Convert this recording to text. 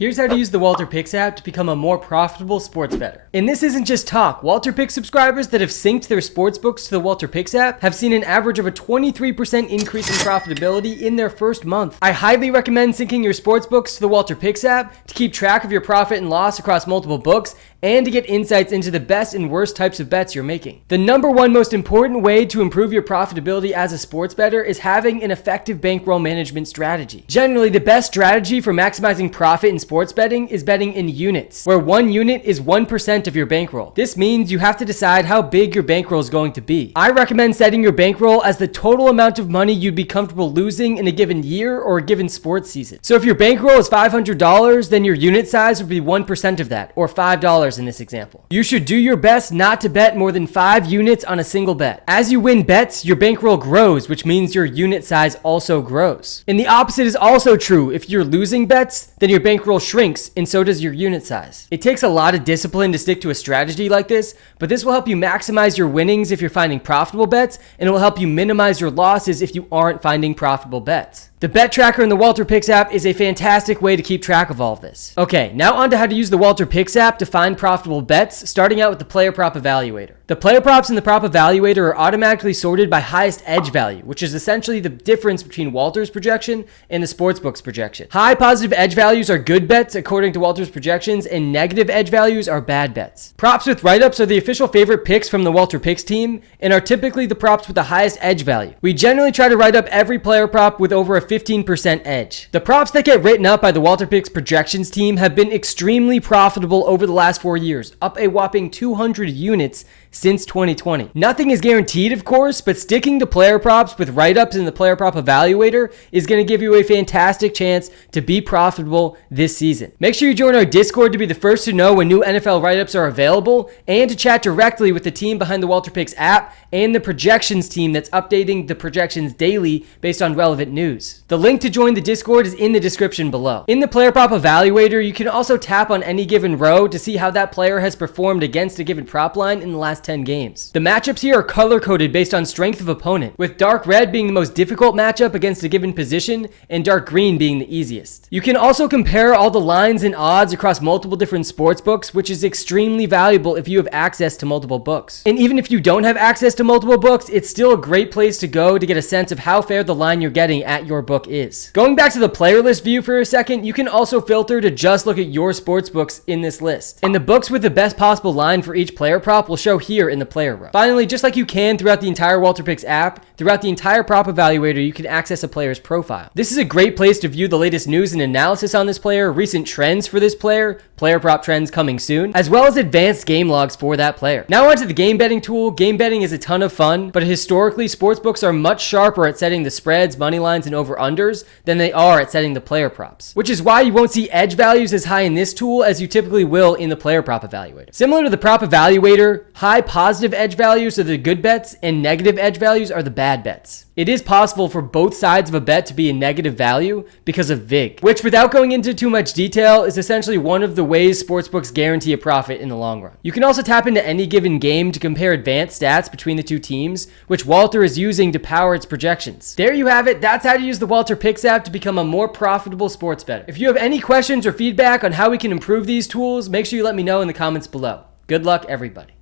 Here's how to use the WalterPicks app to become a more profitable sports bettor. And this isn't just talk. WalterPicks subscribers that have synced their sportsbooks to the WalterPicks app have seen an average of a 23% increase in profitability in their first month. I highly recommend syncing your sportsbooks to the WalterPicks app to keep track of your profit and loss across multiple books and to get insights into the best and worst types of bets you're making. The number one most important way to improve your profitability as a sports bettor is having an effective bankroll management strategy. Generally, the best strategy for maximizing profit in sports betting is betting in units, where 1 unit is 1% of your bankroll. This means you have to decide how big your bankroll is going to be. I recommend setting your bankroll as the total amount of money you'd be comfortable losing in a given year or a given sports season. So if your bankroll is $500, then your unit size would be 1% of that, or $5 in this example. You should do your best not to bet more than 5 units on a single bet. As you win bets, your bankroll grows, which means your unit size also grows. And the opposite is also true. If you're losing bets, then your bankroll shrinks, and so does your unit size. It takes a lot of discipline to stick to a strategy like this, but this will help you maximize your winnings if you're finding profitable bets, and it will help you minimize your losses if you aren't finding profitable bets. The bet tracker in the WalterPicks app is a fantastic way to keep track of all of this. Okay, now on to how to use the WalterPicks app to find profitable bets, starting out with the player prop evaluator. The player props in the prop evaluator are automatically sorted by highest edge value, which is essentially the difference between Walter's projection and the sportsbook's projection. High positive edge values are good bets according to Walter's projections, and negative edge values are bad bets. Props with write-ups are the official favorite picks from the WalterPicks team and are typically the props with the highest edge value. We generally try to write up every player prop with over a 15% edge. The props that get written up by the WalterPicks projections team have been extremely profitable over the last 4 years, up a whopping 200 units since 2020. Nothing is guaranteed, of course, but sticking to player props with write-ups in the player prop evaluator is going to give you a fantastic chance to be profitable this season. Make sure you join our Discord to be the first to know when new NFL write-ups are available and to chat directly with the team behind the WalterPicks app and the projections team that's updating the projections daily based on relevant news. The link to join the Discord is in the description below. In the player prop evaluator, you can also tap on any given row to see how that player has performed against a given prop line in the last 10 games. The matchups here are color-coded based on strength of opponent, with dark red being the most difficult matchup against a given position and dark green being the easiest. You can also compare all the lines and odds across multiple different sports books, which is extremely valuable if you have access to multiple books. And even if you don't have access to multiple books, it's still a great place to go to get a sense of how fair the line you're getting at your book is. Going back to the player list view for a second, you can also filter to just look at your sports books in this list. And the books with the best possible line for each player prop will show here in the player row. Finally, just like you can throughout the entire WalterPicks app, throughout the entire prop evaluator, you can access a player's profile. This is a great place to view the latest news and analysis on this player, recent trends for this player, player prop trends coming soon, as well as advanced game logs for that player. Now onto the game betting tool. Game betting is a ton of fun, but historically, sportsbooks are much sharper at setting the spreads, money lines, and over-unders than they are at setting the player props, which is why you won't see edge values as high in this tool as you typically will in the player prop evaluator. Similar to the prop evaluator, high positive edge values are the good bets and negative edge values are the bad bets. It is possible for both sides of a bet to be a negative value because of VIG, which, without going into too much detail, is essentially one of the ways sportsbooks guarantee a profit in the long run. You can also tap into any given game to compare advanced stats between the two teams, which Walter is using to power its projections. There you have it. That's how to use the WalterPicks app to become a more profitable sports bettor. If you have any questions or feedback on how we can improve these tools, make sure you let me know in the comments below. Good luck, everybody.